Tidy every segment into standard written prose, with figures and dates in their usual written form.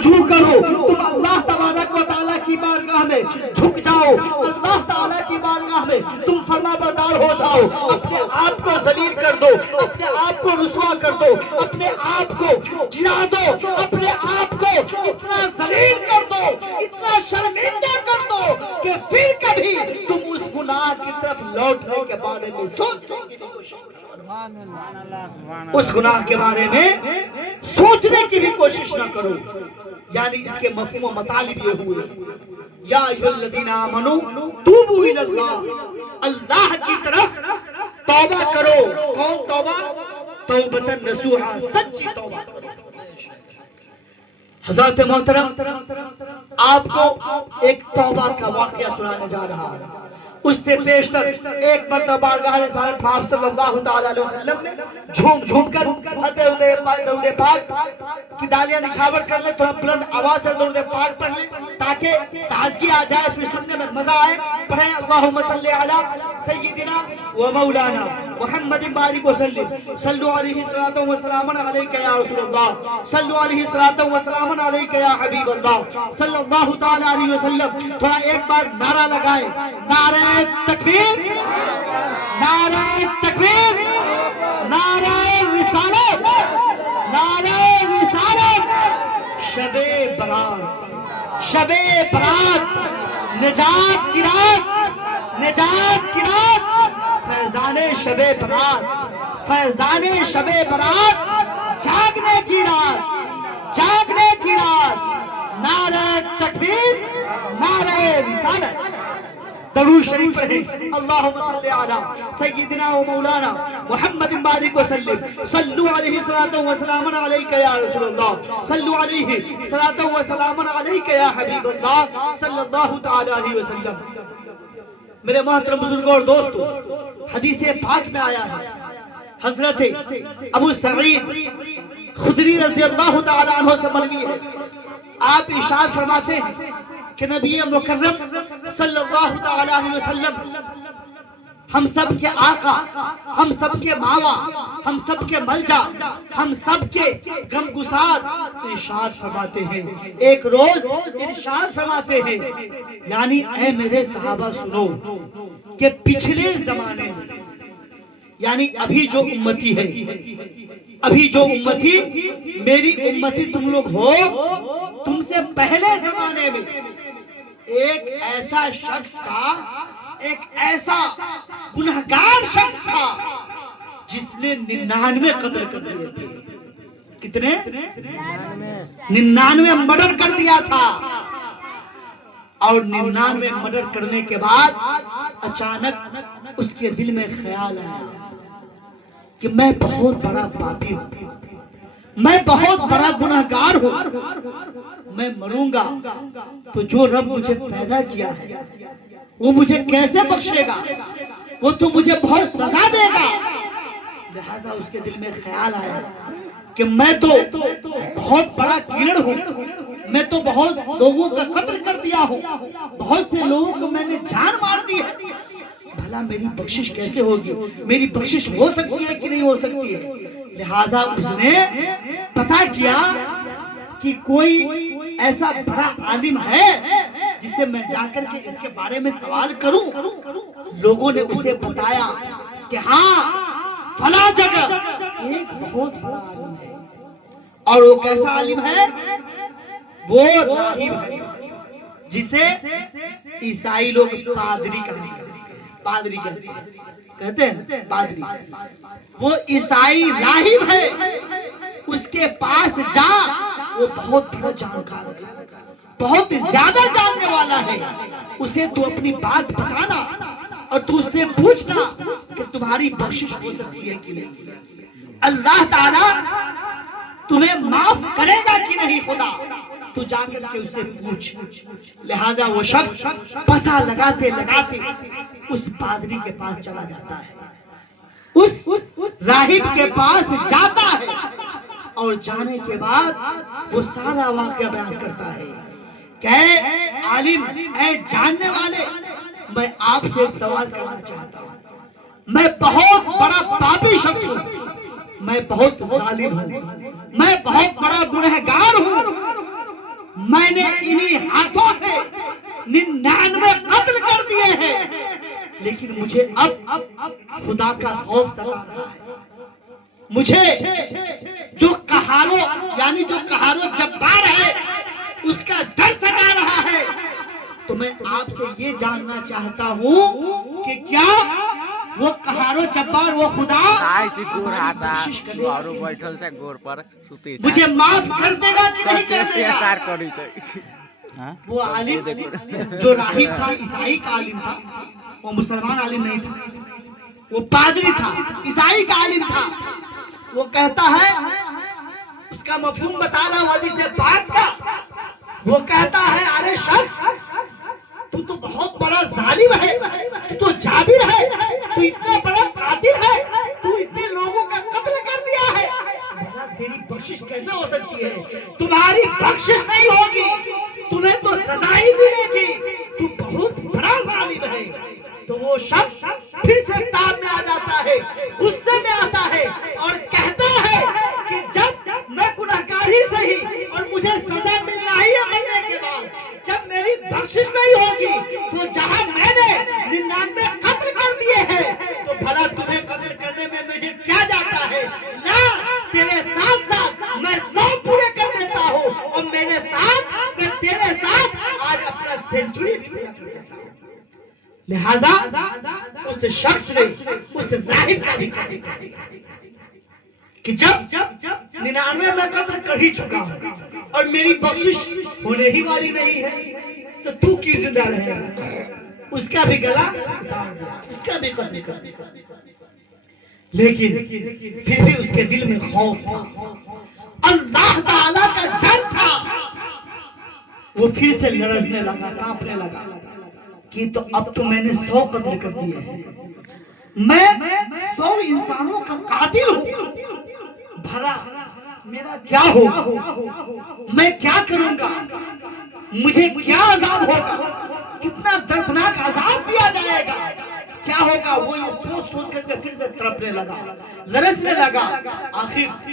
رجوع کرو، تم اللہ تبارک و تعالیٰ کی بارگاہ میں جھک جاؤ، اللہ تعالیٰ کی بارگاہ میں تم فرما بردار ہو جاؤ، اپنے آپ کو ذلیل کر دو، اپنے آپ کو رسوا کر دو، اپنے آپ کو گرا دو، اپنے آپ کو اتنا ذلیل کر دو، اتنا شرمندہ کر دو کہ پھر کبھی تم اس گناہ کی طرف لوٹنے کے بارے میں سوچنے کی بھی کوشش کرو، اس گناہ کے بارے میں سوچنے کی بھی کوشش نہ کرو۔ یعنی اس کے مفہوم و مطالب یہ ہوئے، یا ایھا الذین آمنوا توبوا الی اللہ، اللہ کی طرف توبہ کرو۔ کون توبہ؟ توبۃ نصوحا، سچی توبہ کرو۔ حضرات محترم، آپ کو ایک توبہ کا واقعہ سنانے جا رہا ہوں۔ اس سے پیشتر ایک مرتبہ بارگاہ رسالت آپ صلی اللہ تعالیٰ علیہ وسلم نے جھوم جھوم کر درود پاک کی دالیاں نچھاور کر لیں، تھوڑا بلند آواز سے درود پاک پڑھ لیں تاکہ تازگی آ جائے، پھر سننے میں مزہ آئے۔ پڑھیں اللہم صلی علی سیدنا و مولانا محمد بارک وسلم، صلو علیہ الصلاۃ والسلام علیک یا رسول اللہ، صلو علیہ الصلاۃ والسلام علیک یا حبیب اللہ صلی اللہ تعالیٰ علیہ وسلم۔ تھوڑا ایک بار نعرہ لگائیں، نعرہ تکبیر، نعرہ تکبیر، نعرہ رسالت، نعرہ رسالت۔ شب برات، شب برات، نجات کی رات، نجات کی رات، فیضان شب برات، فیضان شب برات، جاگنے کی رات، جاگنے کی رات۔ نعرہ تکبیر، نعرہ رسالت۔ درود شریف پڑھیں، اللہم صلی علی سیدنا و مولانا محمد بارک وسلم، صلو علیہ الصلاۃ والسلام علیک یا رسول اللہ، صلو علیہ الصلاۃ والسلام علیک یا حبیب اللہ صلی اللہ تعالیٰ علیہ وسلم۔ میرے محترم بزرگوں اور دوستوں، حدیث پاک میں آیا ہے، حضرت ابو سعید خدری رضی اللہ تعالیٰ عنہ سے مروی ہے، آپ ارشاد فرماتے ہیں کہ نبی مکرم صلی اللہ تعالیٰ علیہ وسلم ہم سب کے آقا، ہم سب کے ماوا، ہم سب کے ملجا، ہم سب کے غمگسار ارشاد فرماتے ہیں، ایک روز ارشاد فرماتے ہیں، یعنی اے میرے صحابہ سنو کہ پچھلے زمانے میں، یعنی ابھی جو امتی ہے، ابھی جو امتی میری امتی تم لوگ ہو، تم سے پہلے زمانے میں ایک ایسا شخص تھا، ایک ایسا گنہگار شخص تھا جس نے 99 قتل کر دیے تھے۔ کتنے؟ 99 مرڈر کر دیا تھا، اور 99 مرڈر کرنے کے بعد اچانک اس کے دل میں خیال آیا کہ میں بہت بڑا پاپی ہوں، میں بہت بڑا گنہگار ہوں، میں مروں گا تو جو رب مجھے پیدا کیا ہے وہ مجھے کیسے بخشے گا، وہ تو مجھے بہت سزا دے گا۔ لہٰذا اس کے دل میں خیال آیا کہ میں تو بہت بڑا کیڑ ہوں، میں تو بہت لوگوں کا قتل کر دیا ہوں، بہت سے لوگوں کو میں نے جان مار دی ہے، بھلا میری بخشش کیسے ہوگی، میری بخشش ہو سکتی ہے کہ نہیں ہو سکتی ہے۔ لہٰذا اس نے پتا کیا کہ کوئی ایسا بڑا عالم ہے جسے میں جا کر کے اس کے بارے میں سوال کروں۔ لوگوں نے اسے بتایا کہ ہاں فلاں جگہ ایک بہت بڑا عالم ہے، اور وہ کیسا عالم ہے؟ وہ راہب ہے، جسے عیسائی لوگ پادری کہتے ہیں، پادری کہتے ہیں پادری۔ وہ عیسائی راہب ہے، اس کے پاس جا، وہ بہت بڑا جانکار ہے، بہت زیادہ جاننے والا ہے، اسے تو اپنی بات بتانا اور تو اس سے پوچھنا کہ تمہاری بخشش ہو سکتی ہے کہ نہیں، اللہ تعالیٰ تمہیں معاف کرے گا کہ نہیں خدا، تو جا کر کے اسے پوچھ۔ لہٰذا وہ شخص پتہ لگاتے لگاتے اس پادری کے پاس چلا جاتا ہے، اس راہب کے پاس جاتا ہے، اور جانے کے بعد وہ سارا واقعہ بیان کرتا ہے کہ اے عالم، اے جاننے والے، میں آپ سے ایک سوال کرنا چاہتا ہوں، میں بہت بڑا پاپی شخص ہوں، میں بہت ظالم ہوں، میں بہت بڑا گنہگار ہوں، میں نے انہی ہاتھوں سے 99 قتل کر دیے ہیں، لیکن مجھے اب خدا کا خوف ستا رہا ہے، مجھے جو قہارو یعنی جو قہارو جبار ہے اس کا ڈر ستا رہا ہے۔ تو میں آپ سے یہ جاننا چاہتا ہوں کہ کیا وہ قہارو جبار وہ خدا کوشش کرے گا مجھے معاف کر دے گا کہ نہیں کر دے گا؟ وہ عالم جو راہب تھا، عیسائی کا عالم تھا، وہ مسلمان عالم نہیں تھا، وہ پادری تھا، عیسائی کا عالم تھا۔ وہ کہتا ہے، اس کا مفہوم بتا رہا ہوں حدیث پاک کا، وہ کہتا ہے ارے شخص تو بہت بڑا ظالم ہے، تو جابر ہے، تو اتنا بڑا قاتل ہے، تو اتنے لوگوں کا قتل کر دیا ہے، تیری بخشش کیسے ہو سکتی ہے؟ تمہاری بخشش نہیں ہوگی، تمہیں تو سزا ہی ملے گی، تو بہت بڑا ظالم ہے۔ تو وہ شخص پھر سے تاب میں آ جاتا ہے، غصے میں آتا ہے اور کہتا ہے کہ جب میں گناہگاری صحیح اور مجھے سزا ملنا ہی ہے مرنے کے بعد، جب میری بخشش نہیں ہوگی تو جہاں میں نے 99 قتل کر دیے ہیں تو بھلا تمہیں قتل کرنے میں مجھے کیا جاتا ہے؟ نہ، تیرے ساتھ ساتھ میں 100 پورے کر دیتا ہوں، اور میرے ساتھ میں تیرے ساتھ آج اپنا سینچری بھی پورا کر دیتا ہوں۔ لہذا اس شخص نے اس راہب کا بھی قتل کر دیا کہ جب 99 میں قتل کر ہی چکا ہوں اور میری بخشش ہونے ہی والی نہیں ہے تو تو کی زندہ رہے گا؟ اس کا بھی گلا اتار دیا، اس کا بھی قتل کر دیا۔ لیکن پھر بھی اس کے دل میں خوف تھا، اللہ تعالیٰ کا ڈر تھا۔ وہ پھر سے لرزنے لگا، کانپنے لگا کہ تو اب تو میں نے 100 قتل کر دیے ہیں، میں 100 انسانوں کا قاتل ہوں، بھلا میرا کیا ہوگا؟ میں کیا کروں گا؟ مجھے کیا عذاب ہوگا؟ کتنا دردناک عذاب دیا جائے گا؟ کیا ہوگا؟ وہ یہ سوچ سوچ کر کے پھر سے تڑپنے لگا، لرزنے لگا۔ آخر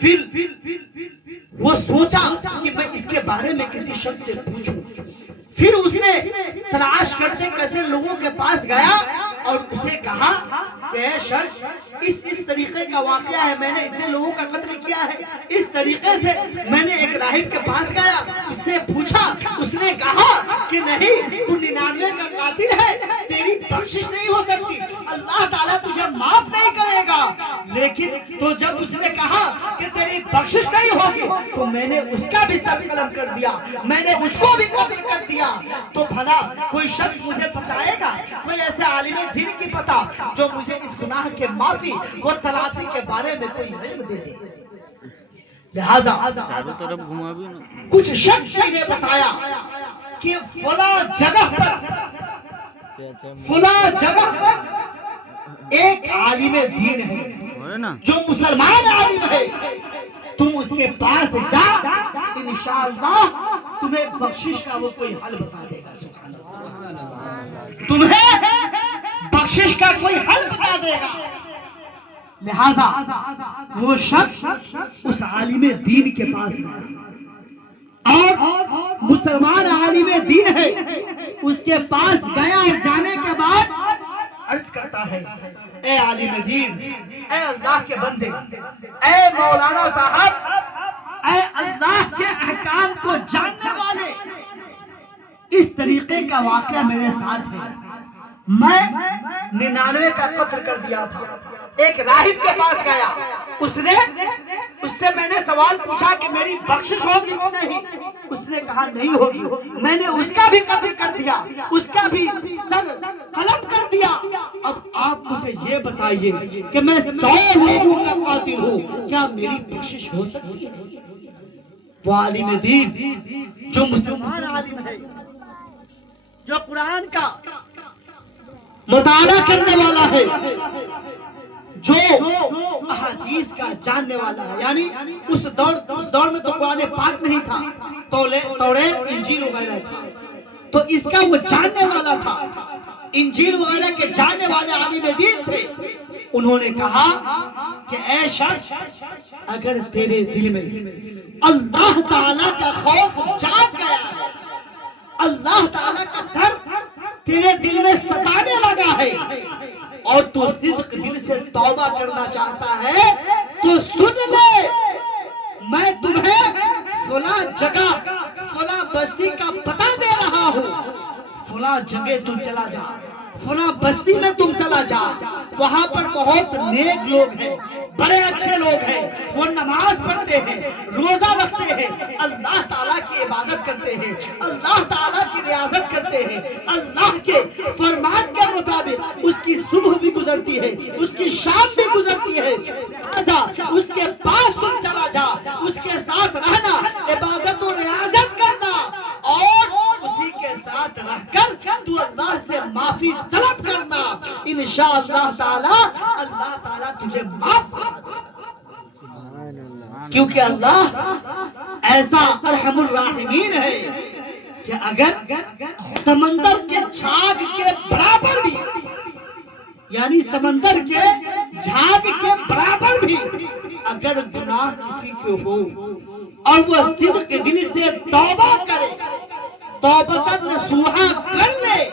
پھر وہ سوچا کہ میں اس کے بارے میں کسی شخص سے پوچھوں۔ پھر اس نے تلاش کرتے کیسے لوگوں کے پاس گیا اور اسے کہا کہ اے شخص، اس طریقے کا واقعہ ہے، میں نے اتنے لوگوں کا قتل کیا ہے، اس طریقے سے میں نے ایک راہب کے پاس گیا، اس سے پوچھا، اس نے کہا کہ نہیں، تو 99 کا قاتل ہے، تیری بخشش نہیں ہو سکتی، اللہ تعالیٰ تجھے معاف نہیں کرے گا۔ لیکن تو جب اس نے کہا کہ تیری بخشش نہیں ہوگی تو میں نے اس کا بھی سر قلم کر دیا، میں نے اس کو بھی قتل کر دیا۔ تو بھلا کوئی شخص مجھے بتائے گا، کوئی ایسے عالم دین کی پتا جو مجھے اس گناہ کے معافی و تلافی کے بارے میں کوئی علم دے دے؟ لہذا چاروں طرف گھما بھی نا، کچھ شخص نے بتایا کہ فلاں جگہ پر ایک عالم دین ہے نا جو مسلمان عالم ہے، تم اس کے پاس جا، انشاءاللہ تمہیں بخشش کا وہ کوئی حل بتا دے گا۔ سبحان اللہ، تمہیں بخشش کا کوئی حل بتا دے گا۔ لہذا وہ شخص اس عالم دین کے پاس گیا اور مسلمان عالم دین ہے، اس کے پاس گیا اور جانے کے بعد عرض کرتا ہے، اے عالم دین، اے اللہ کے بندے، اے مولانا صاحب، اے اللہ کے احکام کو جاننے والے، اس طریقے کا واقعہ میرے ساتھ ہے، میں 99 کا قتل کر دیا تھا، ایک راہب کے پاس گیا، اس سے میں نے سوال پوچھا کہ میری بخشش ہوگی کہ نہیں، اس نے کہا نہیں ہوگی، میں نے اس کا بھی قتل کر دیا، اس کا بھی سر قلم کر دیا۔ اب آپ مجھے یہ بتائیے کہ میں 100 لوگوں کا قاتل ہوں، کیا میری بخشش ہو سکتی ہے؟ وہ عالم دین جو مسلمان عالم ہے، جو قرآن کا مطالعہ کرنے والا ہے، جو احادیث کا جاننے والا ہے، یعنی اس دور میں تو قرآن پاک نہیں تھا، توریت انجیل وغیرہ تھا، تو اس کا وہ جاننے والا تھا، انجیل وغیرہ کے جاننے والے عالم دین تھے۔ انہوں نے کہا کہ اے شخص، اگر تیرے دل میں اللہ تعالیٰ کا خوف جاگ اللہ تعالیٰ کا ڈر تیرے دل میں ستانے لگا ہے اور تو صدق دل سے توبہ کرنا چاہتا ہے تو سن لے، میں تمہیں فلاں جگہ فلاں بستی کا پتہ دے رہا ہوں، فلاں جگہ تم چلا جا، فلاں بستی میں تم چلا جا، وہاں پر بہت نیک لوگ ہیں، بڑے اچھے لوگ ہیں، وہ نماز پڑھتے ہیں، روزہ رکھتے ہیں، اللہ تعالیٰ کی عبادت کرتے ہیں، اللہ تعالیٰ کی ریاضت کرتے ہیں، اللہ کے فرمان کے مطابق اس کی صبح بھی گزرتی ہے، اس کی شام بھی گزرتی ہے، لہذا اس کے پاس تم چلا جا، اس کے ساتھ رہنا، عبادت و ریاضت کرنا اور اسی کے ساتھ رہ کر تو اللہ سے معافی طلب کرنا، انشاءاللہ تعالی اللہ تعالیٰ تجھے معاف کرے گا، کیونکہ اللہ ایسا ارحم الراحمین ہے کہ اگر سمندر کے جھاگ کے برابر بھی، یعنی سمندر کے جھاگ کے برابر بھی اگر گناہ کسی کے ہو اور وہ صدق کے دل سے توبہ کرے، توبۃ نصوحہ کر لے،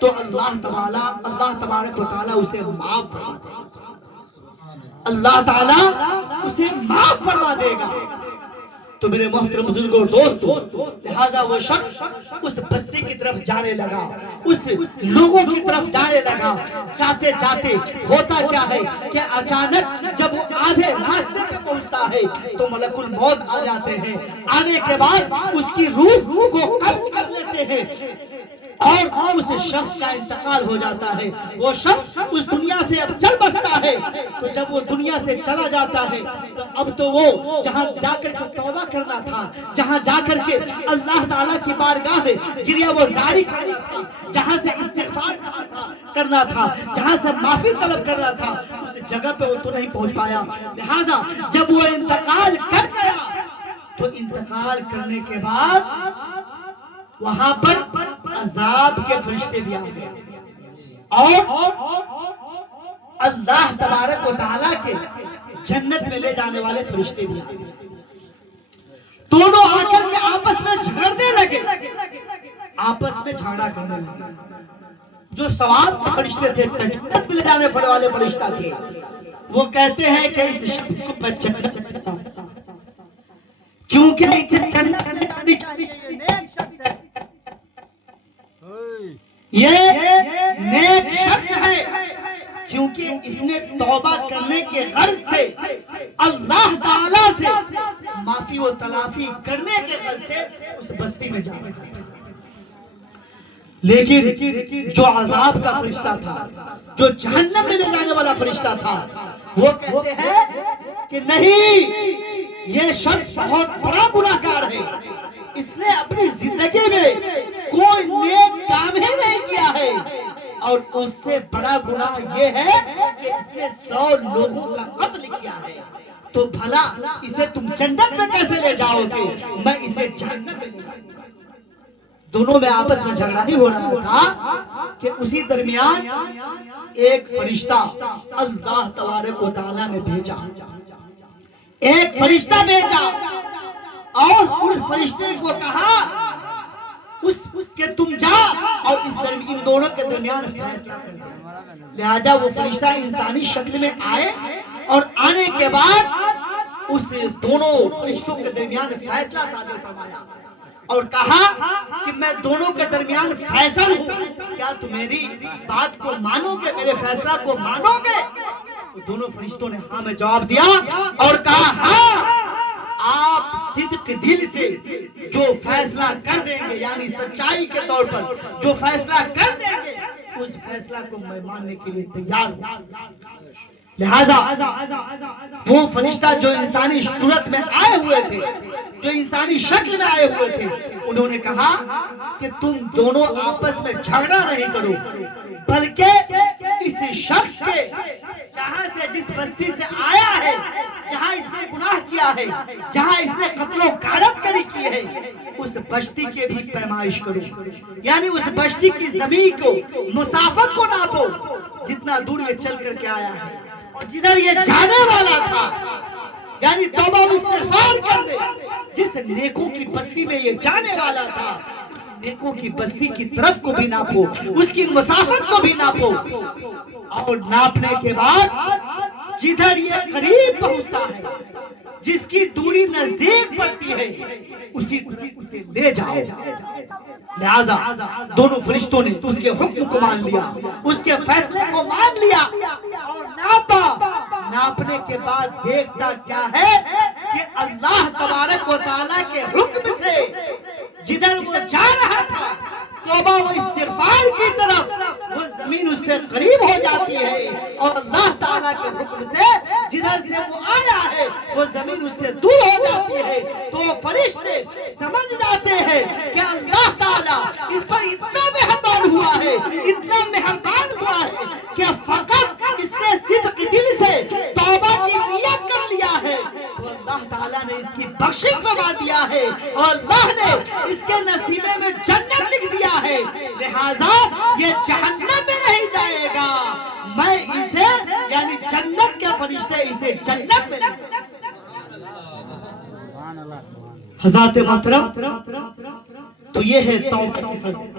تو اللہ تبارک و تعالیٰ اسے معاف فرما دے گا، اللہ تعالیٰ اسے معاف فرما دے گا۔ تو میرے محترم بزرگوں اور دوستوں، لہٰذا وہ شخص اس بستی کی طرف جانے لگا، اس لوگوں کی طرف جانے لگا، جاتے جاتے ہوتا کیا ہے کہ اچانک جب وہ آدھے راستے پہ پہنچتا ہے تو ملک الموت آ جاتے ہیں، آنے کے بعد اس کی روح کو قبض کر لیتے ہیں اور اس شخص کا انتقال ہو جاتا ہے، وہ شخص اس دنیا سے اب چل بستا ہے۔ تو جب وہ دنیا سے چلا جاتا ہے تو اب تو وہ جہاں جا کر کے توبہ کرنا تھا، جہاں جا کر کے اللہ تعالیٰ کی بارگاہ میں گریہ و زاری کرنا تھا، جہاں سے استغفار کرنا تھا، جہاں سے معافی طلب کرنا تھا، اس جگہ پہ وہ تو نہیں پہنچ پایا۔ لہٰذا جب وہ انتقال کر گیا تو انتقال کرنے کے بعد وہاں پر عذاب کے فرشتے بھی آ گئے اور اللہ تبارک و تعالیٰ کے جنت میں لے جانے والے فرشتے بھی آ گئے، دونوں آ کر کے آپس میں جھگڑنے لگے، آپس میں جھگڑا کرنے لگے۔ جو ثواب کے فرشتے تھے، جنت میں لے جانے والے فرشتہ تھے، وہ کہتے ہیں کہ اس شخص کو میں جنت میں جاتا ہوں کیونکہ اسے جنت میں جانی چاہیے، یہ نیک شخص ہے، یہ نیک شخص ہے، کیونکہ اس نے توبہ کرنے کے غرض سے اللہ تعالیٰ سے معافی و تلافی کرنے کے غرض سے اس بستی میں جانا چاہتا ہے۔ لیکن جو عذاب کا فرشتہ تھا، جو جہنم میں لے جانے والا فرشتہ تھا، وہ کہتے ہیں کہ نہیں، یہ شخص بہت بڑا گناہگار ہے، اس نے اپنی زندگی میں کوئی نیک کام ہی نہیں کیا ہے، اور اس سے بڑا گناہ یہ ہے کہ اس نے 100 لوگوں کا قتل کیا ہے، تو بھلا اسے تم جنت میں کیسے لے جاؤ گے؟ میں اسے جہنم میں لے جاؤں گا۔ دونوں میں آپس میں جھگڑا ہی ہو رہا تھا کہ اسی درمیان ایک فرشتہ اللہ تبارک و تعالیٰ نے بھیجا، ایک فرشتہ بھیجا اور اس فرشتے کو کہا کہ تم جا اور ان دونوں کے درمیان فیصلہ کر دے۔ لہذا وہ فرشتہ انسانی شکل میں آئے اور آنے کے بعد اس دونوں فرشتوں کے درمیان فیصلہ صادر فرمایا اور کہا کہ میں دونوں کے درمیان فیصل ہوں، کیا تم میری بات کو مانو گے، میرے فیصلہ کو مانو گے؟ دونوں فرشتوں نے ہاں میں جواب دیا اور کہا ہاں، آپ صدق دل سے جو فیصلہ کر دیں گے، یعنی سچائی کے طور پر جو فیصلہ کر دیں گے، اس فیصلہ کو میں ماننے کے لیے تیار ہوں۔ لہذا وہ فرشتہ جو انسانی صورت میں آئے ہوئے تھے، جو انسانی شکل میں آئے ہوئے تھے، انہوں نے کہا کہ تم دونوں آپس میں جھگڑا نہیں کرو، بلکہ اس شخص کے جہاں سے جس بستی سے آیا ہے، جہاں اس نے گناہ کیا ہے، جہاں اس نے قتل و غارت کری کی ہے، اس بستی کے بھی پیمائش کرو، یعنی اس بستی کی زمین کو، مسافت کو ناپو، جتنا دور یہ چل کر کے آیا ہے اور جدھر یہ جانے والا تھا، یعنی توبہ و استغفار کر دے، جس نیکوں کی بستی میں یہ جانے والا تھا، اس نیکوں کی بستی کی طرف کو بھی ناپو، اس کی مسافت کو بھی ناپو، اور ناپنے کے بعد جدھر یہ قریب پہنچتا ہے، جس کی دوری نزدیک پڑتی ہے، اسی طرف اسے لے جاؤ۔ لہذا دونوں فرشتوں نے اس کے حکم کو مان لیا، اس کے فیصلے کو مان لیا اور ناپا۔ ناپنے کے بعد دیکھتا کیا ہے کہ اللہ تبارک و تعالیٰ کے حکم سے جدھر وہ جا رہا تھا توبہ و استغفار کی طرف، وہ زمین اس سے قریب ہو جاتی ہے، اور اللہ تعالیٰ کے حکم سے جدھر سے وہ آیا ہے وہ زمین اس سے دور ہو جاتی ہے۔ تو فرشتے سمجھ جاتے ہیں کہ اللہ تعالیٰ اس پر اتنا مہربان ہوا ہے، اتنا مہربان ہوا ہے کہ فقط اس نے صدق دل سے توبہ کی نیت کر لیا ہے تو اللہ تعالیٰ نے اس کی بخشش فرما دیا ہے، اور اللہ نے اس کے نصیبے میں جنت لکھ دیا ہے۔ لہذا یہ جہنم میں نہیں جائے گا، میں اسے یعنی جنت کے فرشتے اسے جنت میں لے جائیں گے۔ حضرات محترم، تو یہ ہے توبہ کی فضیلت،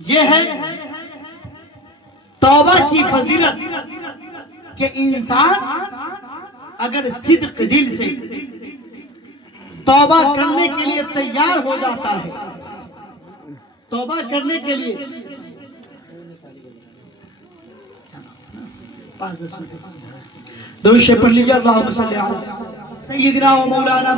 یہ ہے توبہ کی فضیلت کہ انسان اگر صدق دل سے توبہ کرنے کے لیے تیار ہو جاتا ہے، توبہ کرنے کے لیے درود شریف پڑھ لیجیے، اللہم صلی علی سیدنا و مولانا